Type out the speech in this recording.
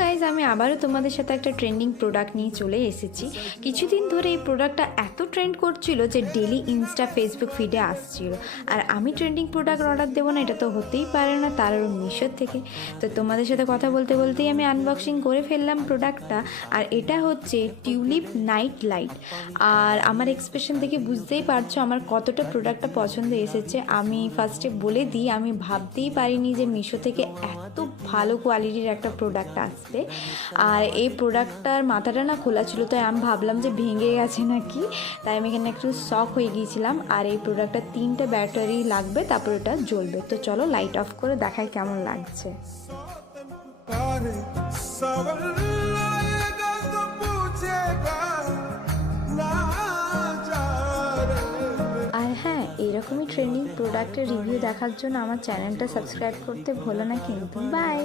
Guys, আমি আবারও তোমাদের সাথে একটা ট্রেন্ডিং প্রোডাক্ট নিয়ে চলে এসেছি। কিছুদিন ধরে এই প্রোডাক্টটা এত ট্রেন্ড করছিল যে ডেলি ইনস্টা ফেসবুক ফিডে আসছিল। আর আমি ট্রেন্ডিং প্রোডাক্ট অর্ডার দেবো না, এটা তো হতেই পারে না, তারও মিশোর থেকে। তো তোমাদের সাথে কথা বলতে বলতেই আমি আনবক্সিং করে ফেললাম প্রোডাক্টটা। আর এটা হচ্ছে টিউলিপ নাইট লাইট। আর আমার এক্সপ্রেশন দেখে বুঝতেই পারছো আমার কতটা প্রোডাক্টটা পছন্দ এসেছে। আমি ফার্স্টে বলে দিই, আমি ভাবতেই পারিনি যে মিশো থেকে এত ভালো কোয়ালিটির একটা প্রোডাক্ট আসবে। আর এই প্রোডাক্টটার মাথাটা না খোলা ছিল, তাই আমি ভাবলাম যে ভেঙে গেছে নাকি, তাই আমি এখানে একটু শক হয়ে গিয়েছিলাম। আর এই প্রোডাক্টটা 3টে ব্যাটারি লাগবে, তারপর এটা জ্বলবে। তো চলো লাইট অফ করে দেখাই কেমন লাগছে। আর হ্যাঁ, এইরকমই ট্রেন্ডিং প্রোডাক্টের রিভিউ দেখার জন্য আমার চ্যানেলটা সাবস্ক্রাইব করতে ভুলো না কিন্তু। বাই।